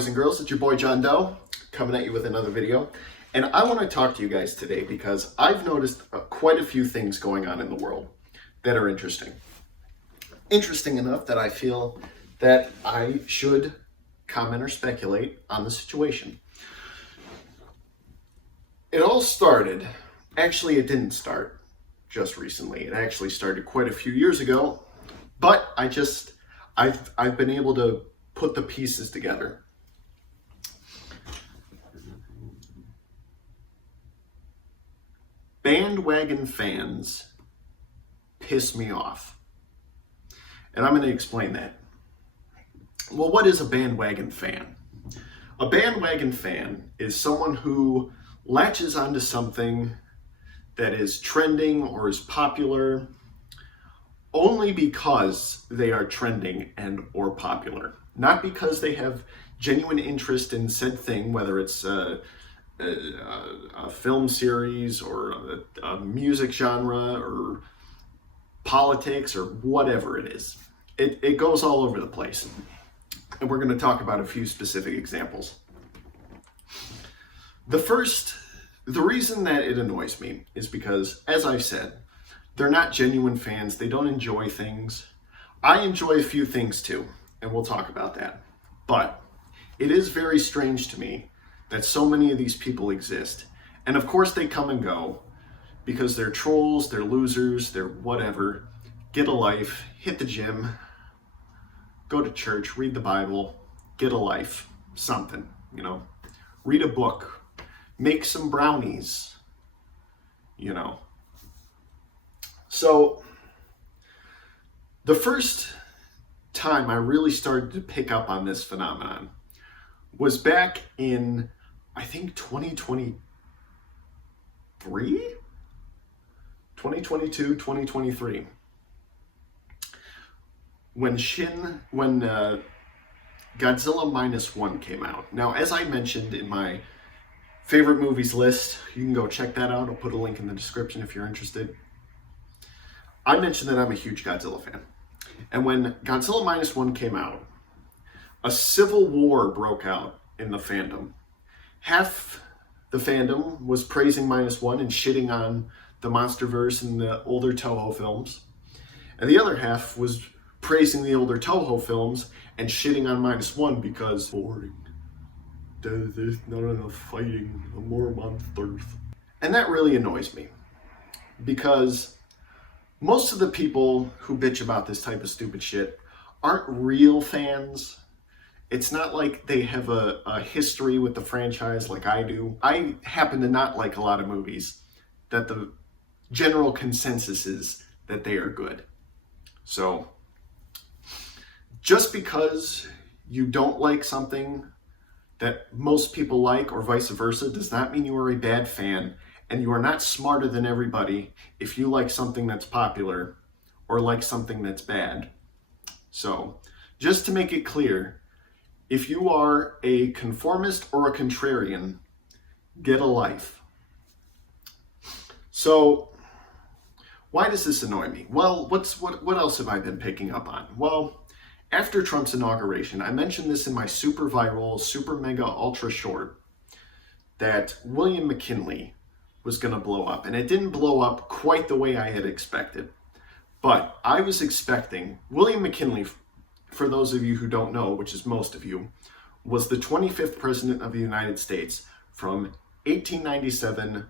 boys and girls? It's your boy John Doe coming at you with another video. And I want to talk to you guys today because I've noticed quite a few things going on in the world that are interesting. Interesting enough that I feel that I should comment or speculate on the situation. It all started, actually it didn't start just recently. It actually started quite a few years ago, but I've been able to put the pieces together. Bandwagon fans piss me off. And I'm going to explain that. Well, what is a bandwagon fan? A bandwagon fan is someone who latches onto something that is trending or is popular only because they are trending and or popular. Not because they have genuine interest in said thing, whether it's a film series or a music genre or politics or whatever it is. It goes all over the place. And we're going to talk about a few specific examples. The reason that it annoys me is because, as I've said, they're not genuine fans. They don't enjoy things. I enjoy a few things too, and we'll talk about that. But it is very strange to me that so many of these people exist. And of course they come and go because they're trolls, they're losers, they're whatever. Get a life, hit the gym, go to church, read the Bible, get a life, something, you know. Read a book, make some brownies, you know. So the first time I really started to pick up on this phenomenon was back in, I think, 2022, 2023. When Godzilla Minus One came out. Now, as I mentioned in my favorite movies list, you can go check that out. I'll put a link in the description if you're interested. I mentioned that I'm a huge Godzilla fan. And when Godzilla Minus One came out, a civil war broke out in the fandom. Half the fandom was praising Minus One and shitting on the MonsterVerse and the older Toho films. And the other half was praising the older Toho films and shitting on Minus One because boring. There's not enough fighting, no more monsters. And that really annoys me because most of the people who bitch about this type of stupid shit aren't real fans. It's not like they have a history with the franchise like I do. I happen to not like a lot of movies that the general consensus is that they are good. So just because you don't like something that most people like or vice versa does not mean you are a bad fan, and you are not smarter than everybody if you like something that's popular or like something that's bad. So just to make it clear, if you are a conformist or a contrarian, get a life. So why does this annoy me? Well, what else have I been picking up on? Well, after Trump's inauguration, I mentioned this in my super viral, super mega ultra short, that William McKinley was going to blow up. And it didn't blow up quite the way I had expected. But I was expecting William McKinley, for those of you who don't know, which is most of you, was the 25th president of the United States from 1897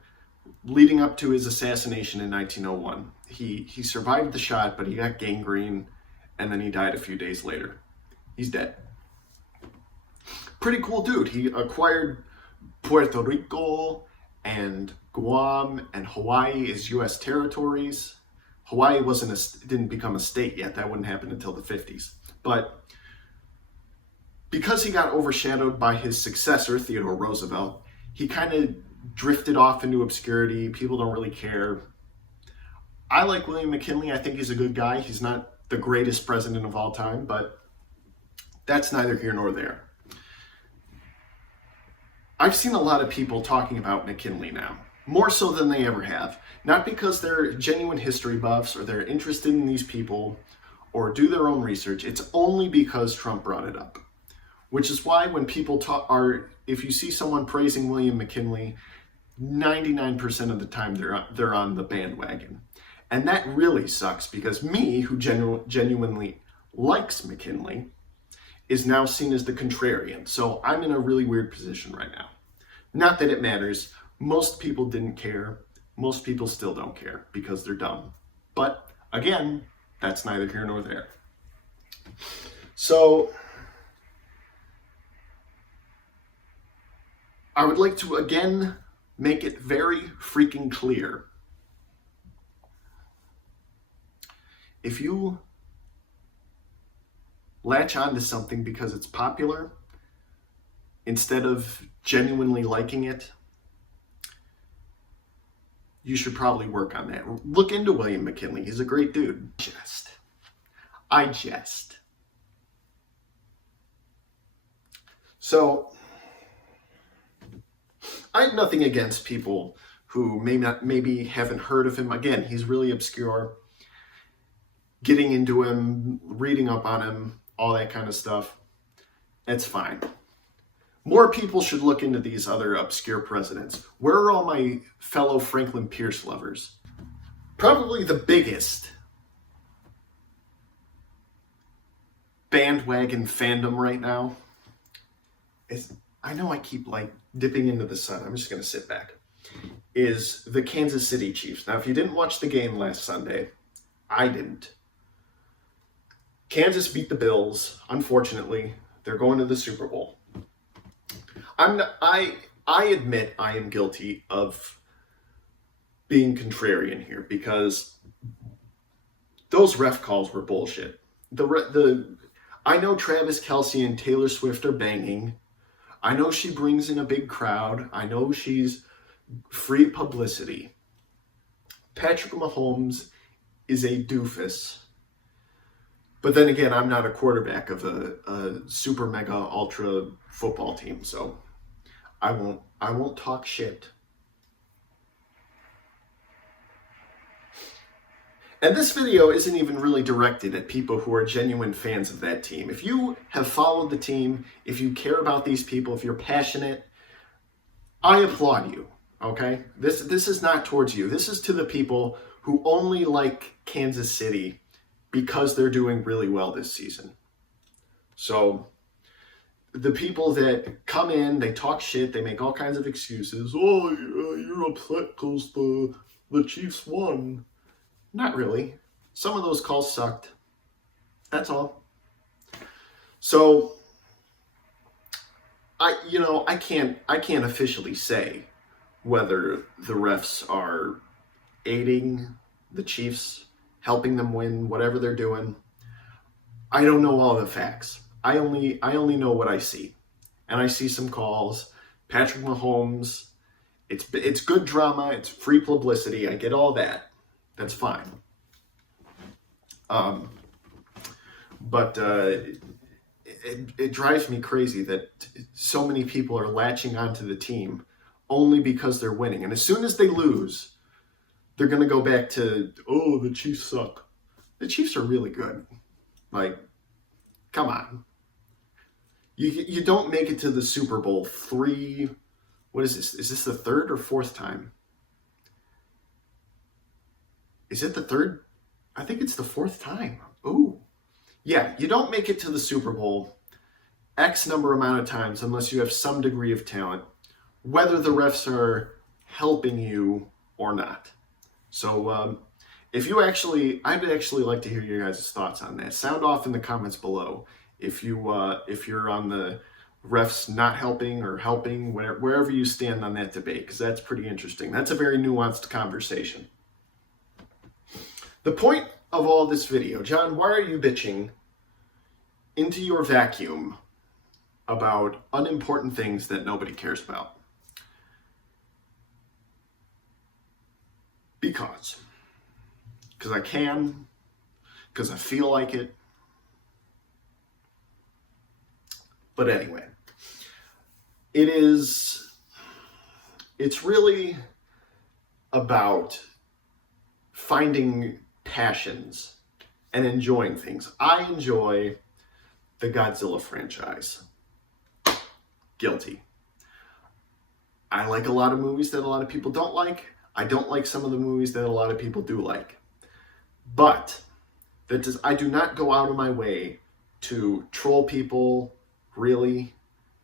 leading up to his assassination in 1901. He survived the shot, but he got gangrene, and then he died a few days later. He's dead. Pretty cool dude. He acquired Puerto Rico and Guam and Hawaii as U.S. territories. Hawaii didn't become a state yet. That wouldn't happen until the 50s. But because he got overshadowed by his successor, Theodore Roosevelt, he kind of drifted off into obscurity. People don't really care. I like William McKinley. I think he's a good guy. He's not the greatest president of all time, but that's neither here nor there. I've seen a lot of people talking about McKinley now, more so than they ever have. Not because they're genuine history buffs or they're interested in these people or do their own research. It's only because Trump brought it up. which is why when people if you see someone praising William McKinley, 99% of the time they're on the bandwagon. And that really sucks, because me, who genuinely likes McKinley, is now seen as the contrarian. So I'm in a really weird position right now. Not that it matters. Most people didn't care. Most people still don't care because they're dumb. But again, that's neither here nor there. So I would like to again make it very freaking clear. If you latch onto something because it's popular instead of genuinely liking it, you should probably work on that. Look into William McKinley. He's a great dude. I jest. So I have nothing against people who maybe haven't heard of him. Again, he's really obscure. Getting into him, reading up on him, all that kind of stuff, it's fine. More people should look into these other obscure presidents. Where are all my fellow Franklin Pierce lovers? Probably the biggest bandwagon fandom right now is, I know I keep like dipping into the sun, I'm just going to sit back, is the Kansas City Chiefs. Now, if you didn't watch the game last Sunday, I didn't. Kansas beat the Bills. Unfortunately, they're going to the Super Bowl. I admit I am guilty of being contrarian here, because those ref calls were bullshit. I know Travis Kelce and Taylor Swift are banging. I know she brings in a big crowd. I know she's free publicity. Patrick Mahomes is a doofus. But then again, I'm not a quarterback of a super mega ultra football team, so I won't talk shit. And this video isn't even really directed at people who are genuine fans of that team. If you have followed the team, if you care about these people, if you're passionate, I applaud you, okay? This is not towards you. This is to the people who only like Kansas City because they're doing really well this season. So the people that come in, they talk shit, they make all kinds of excuses. Oh, you're upset because the Chiefs won. Not really. Some of those calls sucked. That's all. So I can't officially say whether the refs are aiding the Chiefs, helping them win, whatever they're doing. I don't know all the facts. I only know what I see. And I see some calls. Patrick Mahomes, it's good drama, it's free publicity. I get all that. That's fine. But it drives me crazy that so many people are latching onto the team only because they're winning. And as soon as they lose, they're going to go back to, oh, the Chiefs suck. The Chiefs are really good. Like, come on. You don't make it to the Super Bowl what is this? Is this the third or fourth time? Is it the third? I think it's the fourth time. Ooh. Yeah, you don't make it to the Super Bowl X number amount of times unless you have some degree of talent, whether the refs are helping you or not. So I'd actually like to hear your guys' thoughts on that. Sound off in the comments below if you're on the refs not helping or helping, wherever you stand on that debate, because that's pretty interesting. That's a very nuanced conversation. The point of all this video, John, why are you bitching into your vacuum about unimportant things that nobody cares about? Because I can, because I feel like it. But anyway, it's really about finding passions and enjoying things. I enjoy the Godzilla franchise. guilty. I like a lot of movies that a lot of people don't like. I don't like some of the movies that a lot of people do like. But I do not go out of my way to troll people, really,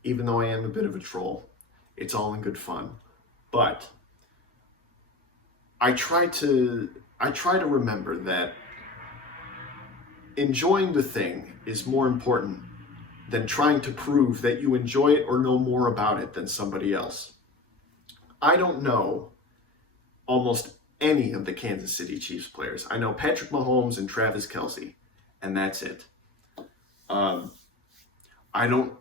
even though I am a bit of a troll. It's all in good fun. But I try to remember that enjoying the thing is more important than trying to prove that you enjoy it or know more about it than somebody else. I don't know almost any of the Kansas City Chiefs players. I know Patrick Mahomes and Travis Kelce, and that's it. I don't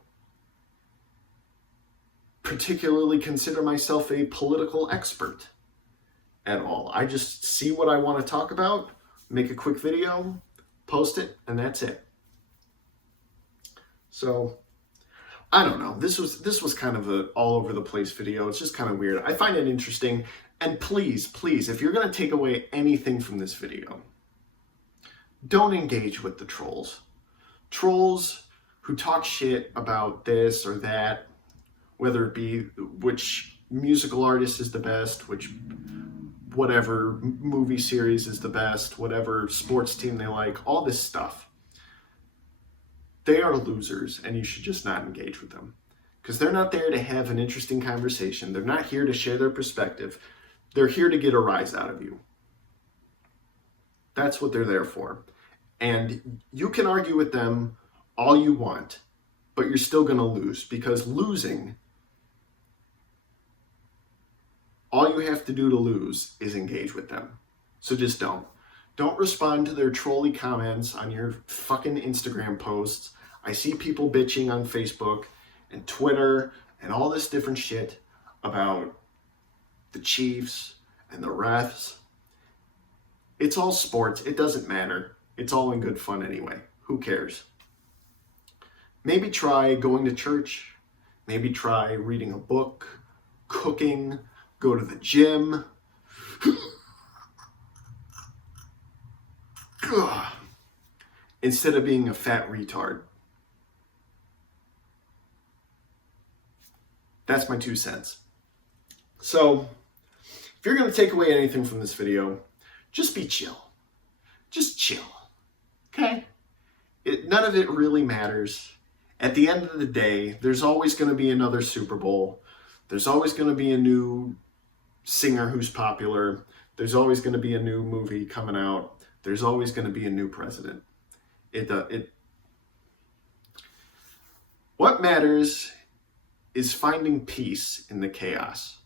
particularly consider myself a political expert at all. I just see what I want to talk about, make a quick video, post it, and that's it. So, I don't know. This was kind of a all over the place video. It's just kind of weird. I find it interesting. And please, if you're going to take away anything from this video, don't engage with the trolls. Trolls who talk shit about this or that, whether it be which musical artist is the best, which whatever movie series is the best, whatever sports team they like, all this stuff. They are losers, and you should just not engage with them. Because they're not there to have an interesting conversation. They're not here to share their perspective. They're here to get a rise out of you. That's what they're there for. And you can argue with them all you want, but you're still going to lose. Because losing, all you have to do to lose is engage with them. So just don't. Don't respond to their trolly comments on your fucking Instagram posts. I see people bitching on Facebook and Twitter and all this different shit about the Chiefs and the refs. It's all sports. It doesn't matter. It's all in good fun anyway. Who cares? Maybe try going to church. Maybe try reading a book, cooking, go to the gym. Instead of being a fat retard. That's my 2 cents. So, if you're going to take away anything from this video, just be chill. Just chill. Okay? None of it really matters. At the end of the day, there's always going to be another Super Bowl. There's always going to be a new singer who's popular. There's always going to be a new movie coming out. There's always going to be a new president. What matters is finding peace in the chaos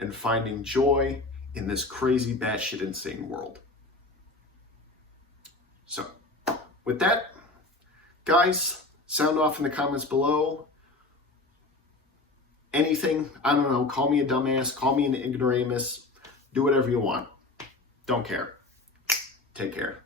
and finding joy in this crazy, batshit insane world. So, with that, guys, sound off in the comments below. Anything, I don't know, call me a dumbass, call me an ignoramus, do whatever you want. Don't care. Take care.